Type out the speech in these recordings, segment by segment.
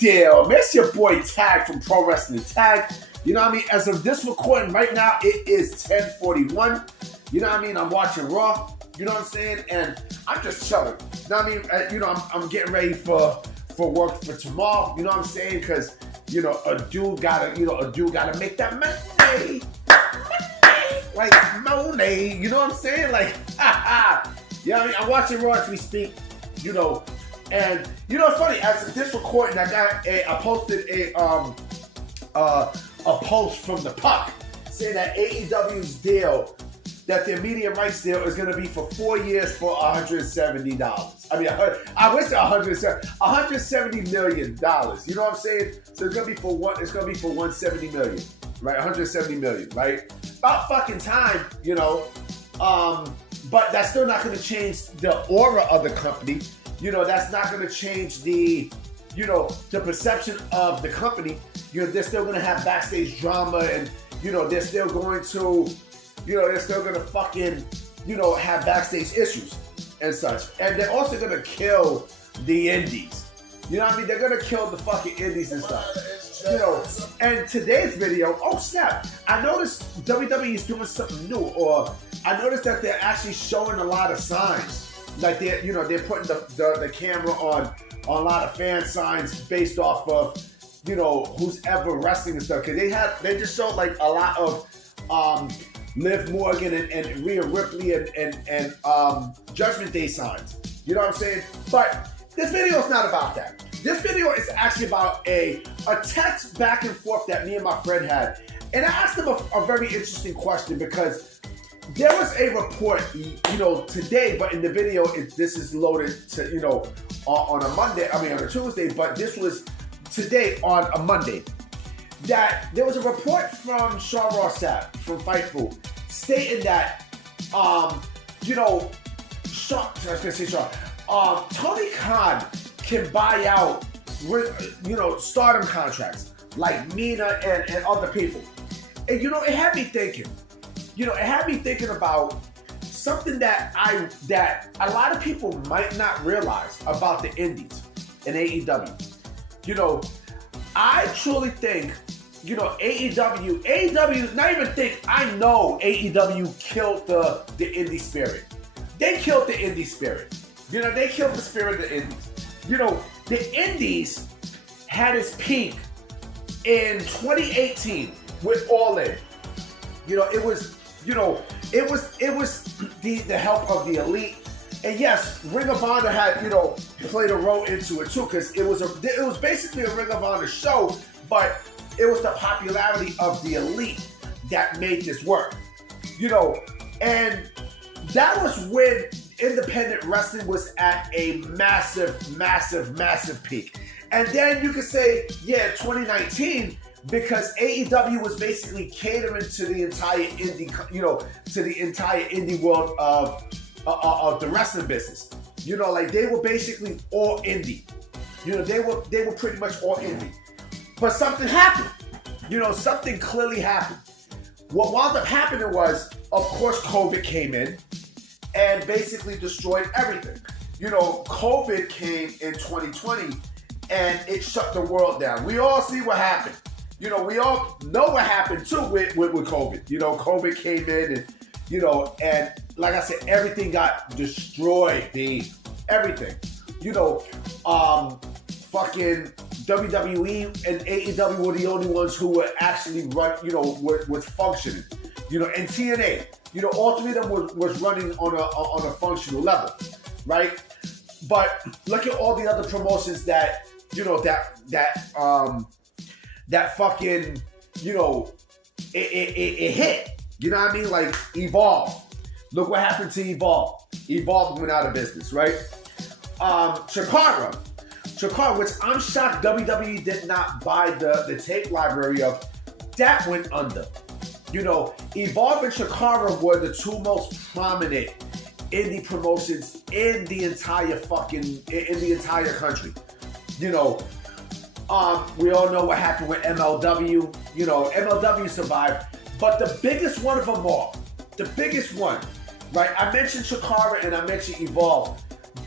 deal? It's your boy Tag from Pro Wrestling Tag. You know what I mean? As of this recording right now, it is 10:41. You know what I mean? I'm watching Raw. You know what I'm saying? And I'm just chilling. You know what I mean? You know, I'm getting ready for work for tomorrow. You know what I'm saying? Because you know, a dude gotta make that money. Like money. You know what I'm saying? Like, you know what I mean? I'm watching Raw as we speak. You know, and you know, it's funny. As of this recording, I posted a post from the Puck saying that AEW's deal, that their media rights deal is going to be for 4 years for $170. I mean, I wish $170 million. You know what I'm saying? So it's going to be for what? It's going to be for $170 million, right? $170 million, right? About fucking time, you know. But that's still not going to change the aura of the company. You know, that's not going to change the, you know, the perception of the company. You know, they're still going to have backstage drama, and you know, they're still going to, you know, they're still going to fucking, you know, have backstage issues and such. And they're also going to kill the indies. You know what I mean? They're going to kill the fucking indies and stuff. You know, and today's video, oh snap, I noticed WWE is doing something new, or I noticed that they're actually showing a lot of signs. Like they're, you know, they're putting the camera on a lot of fan signs based off of, you know, who's ever wrestling and stuff. Cause they just showed like a lot of Liv Morgan and Rhea Ripley and Judgment Day signs. You know what I'm saying? But this video is not about that. This video is actually about a text back and forth that me and my friend had. And I asked him a very interesting question, because there was a report, you know, today, but in the video, this is loaded to, you know, on a Monday, I mean on a Tuesday, but this was today on a Monday, that there was a report from Sean Ross Sapp from Fightful stating that, you know, Tony Khan can buy out, you know, stardom contracts like Mina and other people. And, you know, it had me thinking. You know, it had me thinking about something that a lot of people might not realize about the indies and AEW. You know, I truly think, you know, AEW, not even think, I know AEW killed the indie spirit. They killed the indie spirit. You know, they killed the spirit of the indies. You know, the indies had its peak in 2018 with All In. You know, it was the help of the elite. And yes, Ring of Honor had, you know, played a role into it too, because it was basically a Ring of Honor show, but it was the popularity of the elite that made this work. You know, and that was when independent wrestling was at a massive, massive, massive peak. And then you could say, yeah, 2019, because AEW was basically catering to the entire indie, you know, to the entire indie world of the wrestling business. You know, like they were basically all indie. You know, they were pretty much all indie. But something happened. You know, something clearly happened. What wound up happening was, of course, COVID came in and basically destroyed everything. You know, COVID came in 2020 and it shut the world down. We all see what happened. You know, we all know what happened too with COVID. You know, COVID came in and, you know, and like I said, everything got destroyed, everything. You know, fucking WWE and AEW were the only ones who were actually was functioning. You know, and TNA, you know, all three of them was running on a functional level, right? But look at all the other promotions that, you know, that fucking, you know, it hit. You know what I mean? Like Evolve. Look what happened to Evolve. Evolve went out of business, right? Chikara, which I'm shocked WWE did not buy the tape library of, that went under. You know, Evolve and Chikara were the two most prominent indie promotions in the entire country. You know, we all know what happened with MLW. You know, MLW survived, but the biggest one of them all, the biggest one, right? I mentioned Chikara and I mentioned Evolve,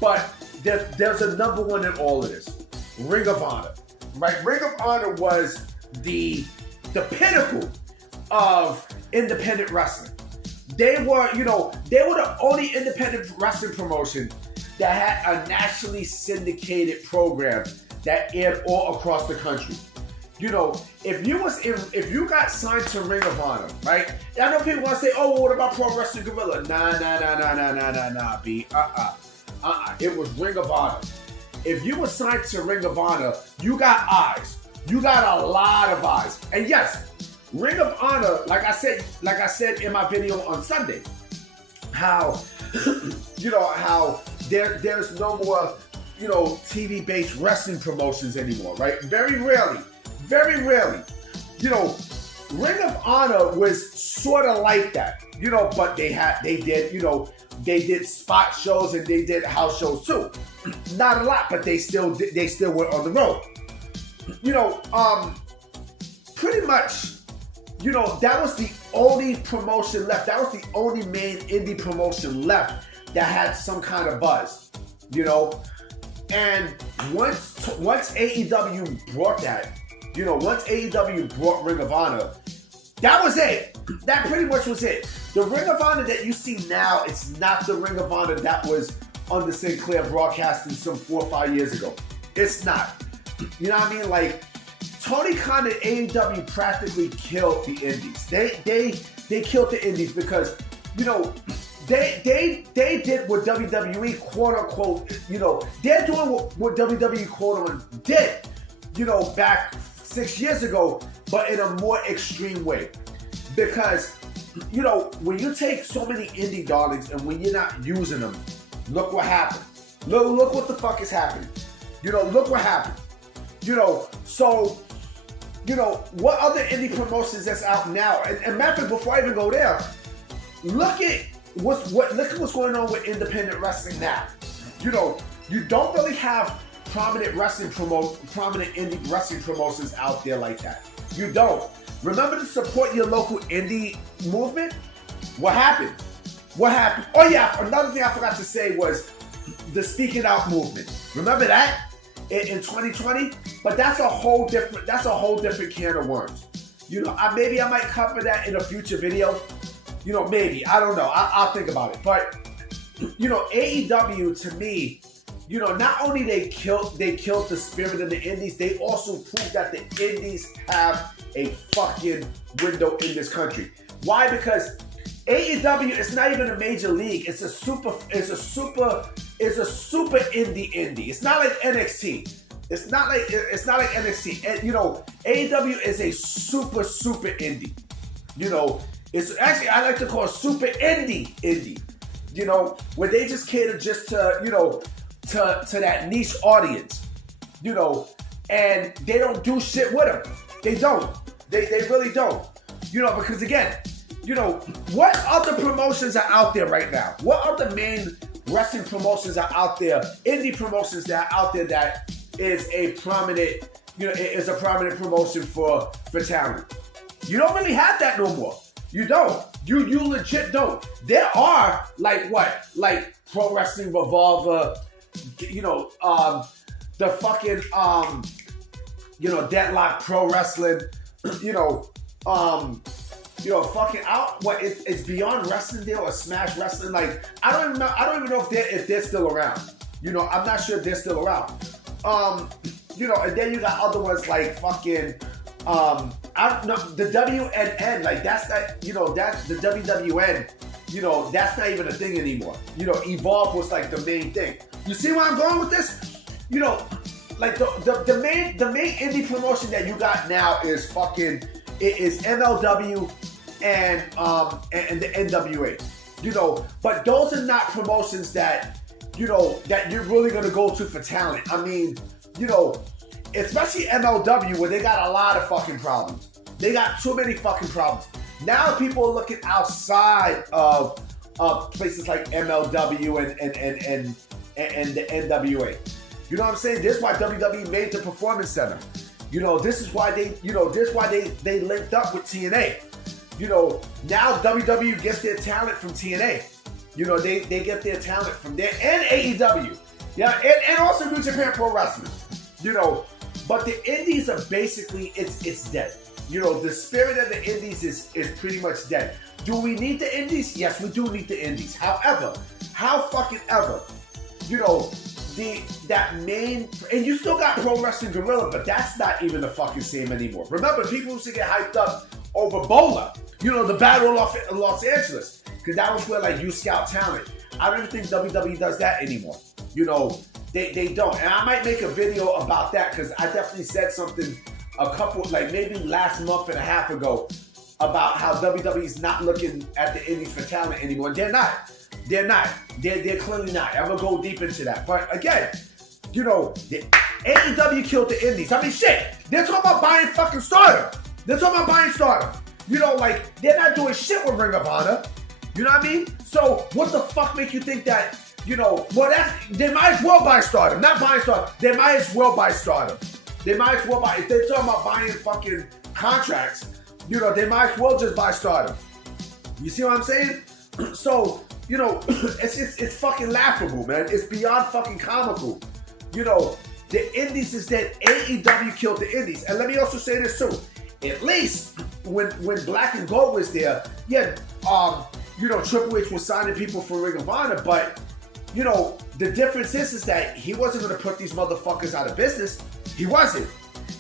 but there's a number one in all of this. Ring of Honor. right? Ring of Honor was the pinnacle of independent wrestling. They were the only independent wrestling promotion that had a nationally syndicated program that aired all across the country. If you got signed to Ring of Honor, right? I know people want to say, "Oh, well, what about Pro Wrestling Guerrilla?" Nah, B. It was Ring of Honor. If you were signed to Ring of Honor, you got eyes. You got a lot of eyes. And yes, Ring of Honor, like I said in my video on Sunday, how how there's no more TV-based wrestling promotions anymore, right? Very rarely. Ring of Honor was sort of like that, but they did spot shows and they did house shows too. Not a lot, but they still were on the road. Pretty much, that was the only promotion left. That was the only main indie promotion left that had some kind of buzz, And once AEW brought that, once AEW brought Ring of Honor, that was it. That pretty much was it. The Ring of Honor that you see now, it's not the Ring of Honor that was on the Sinclair Broadcasting some 4 or 5 years ago. It's not. You know what I mean? Like, Tony Khan and AEW practically killed the indies. They killed the indies because, they did what WWE quote unquote, they're doing what WWE quote unquote did, back 6 years ago, but in a more extreme way. Because, when you take so many indie darlings and when you're not using them, look what happened. Look what the fuck is happening. Look what happened. So, what other indie promotions that's out now? And matter of fact, before I even go there, look at what's going on with independent wrestling now. You don't really have prominent indie wrestling promotions out there like that. You don't. Remember to support your local indie movement? What happened? Oh yeah, another thing I forgot to say was the Speaking Out movement. Remember that in 2020? But that's a whole different can of worms. Maybe I might cover that in a future video. Maybe. I don't know. I'll think about it. But AEW to me, not only they killed the spirit of the indies, they also proved that the indies have a fucking window in this country. Why? Because AEW is not even a major league. It's a super indie. It's not like NXT. It's not like NXT. And, AEW is a super indie. It's actually, I like to call it super indie. Where they just cater just to that niche audience. And they don't do shit with them. They don't. They really don't. Because again, what other promotions are out there right now? What other main wrestling promotions are out there? Indie promotions that are out there that is a prominent promotion for talent. You don't really have that no more. You don't. You legit don't. There are like Pro Wrestling Revolver, the fucking Deadlock Pro Wrestling, fucking out. What it's Beyond Wrestling there or Smash Wrestling? Like I don't even know if they're still around. I'm not sure if they're still around. And then you got other ones like fucking I don't know, the WNN, like that's that, that's the WWN, that's not even a thing anymore. Evolve was like the main thing. You see where I'm going with this? Like the main indie promotion that you got now is MLW and the NWA. But those are not promotions that that you're really gonna go to for talent. I mean, especially MLW, where they got a lot of fucking problems. They got too many fucking problems. Now people are looking outside of places like MLW and the NWA. You know what I'm saying? This is why WWE made the Performance Center. This is why they linked up with TNA. Now WWE gets their talent from TNA. They get their talent from there, and AEW. Yeah, and also New Japan Pro Wrestling. But the indies are basically, it's dead. You know, the spirit of the indies is pretty much dead. Do we need the indies? Yes, we do need the indies. However, how fucking ever, you know, that main, and you still got Pro Wrestling Guerrilla, but that's not even the fucking same anymore. Remember, people used to get hyped up over Bola, you know, the Battle of Los Angeles, because that was where, like, you scout talent. I don't even think WWE does that anymore. You know, they don't. And I might make a video about that, because I definitely said something a couple, like maybe last month and a half ago, about how WWE's not looking at the indies for talent anymore. They're not. They're not. They're clearly not. I'm going to go deep into that. But again, you know, the AEW killed the indies. I mean, shit. They're talking about buying fucking Stardom. They're talking about buying Stardom. You know, like, they're not doing shit with Ring of Honor. You know what I mean? So, what the fuck make you think that, you know, well, they might as well buy Stardom. Not buying Stardom. They might as well buy Stardom. They might as well buy, if they're talking about buying fucking contracts, you know, they might as well just buy Stardom. You see what I'm saying? So, you know, it's fucking laughable, man. It's beyond fucking comical. You know, the indies is dead. AEW killed the indies. And let me also say this too. At least when Black and Gold was there, yeah, you know, Triple H was signing people for Ring of Honor, but, you know, the difference is that he wasn't going to put these motherfuckers out of business. He wasn't.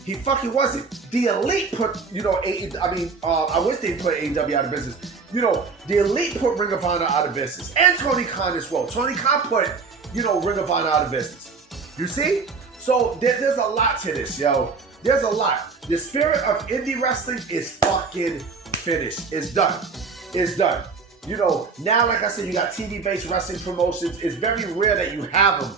He fucking wasn't. The Elite put, you know, I wish they put AEW out of business. You know, the Elite put Ring of Honor out of business. And Tony Khan as well. Tony Khan put, you know, Ring of Honor out of business. You see? So there's a lot to this, yo. There's a lot. The spirit of indie wrestling is fucking finished. It's done. It's done. You know, now, like I said, you got TV-based wrestling promotions. It's very rare that you have them.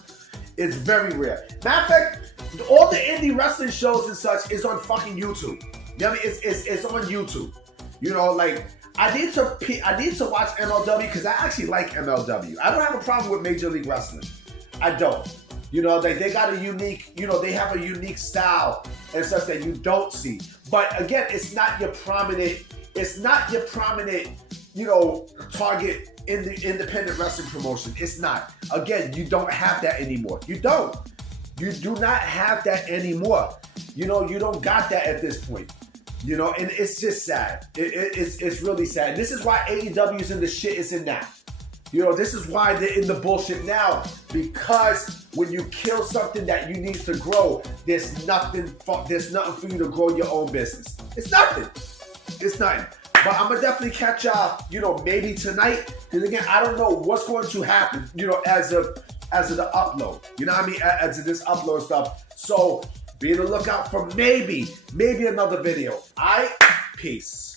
It's very rare. Matter of fact, all the indie wrestling shows and such is on fucking YouTube. You know what I mean? It's on YouTube. You know, like, I need to watch MLW because I actually like MLW. I don't have a problem with Major League Wrestling. I don't. You know, they got a unique, you know, they have a unique style and such that you don't see. But again, it's not your prominent, you know, target in the independent wrestling promotion. It's not. Again, you don't have that anymore. You don't. You do not have that anymore. You know, you don't got that at this point. You know, and it's just sad. It's really sad. This is why AEW's in the shit is in that. You know, this is why they're in the bullshit now. Because when you kill something that you need to grow, there's nothing for you to grow your own business. It's nothing. It's nothing. But I'm going to definitely catch y'all, you know, maybe tonight. Because again, I don't know what's going to happen, you know, as of the upload. You know what I mean? As of this upload stuff. So be on the lookout for maybe another video. Peace.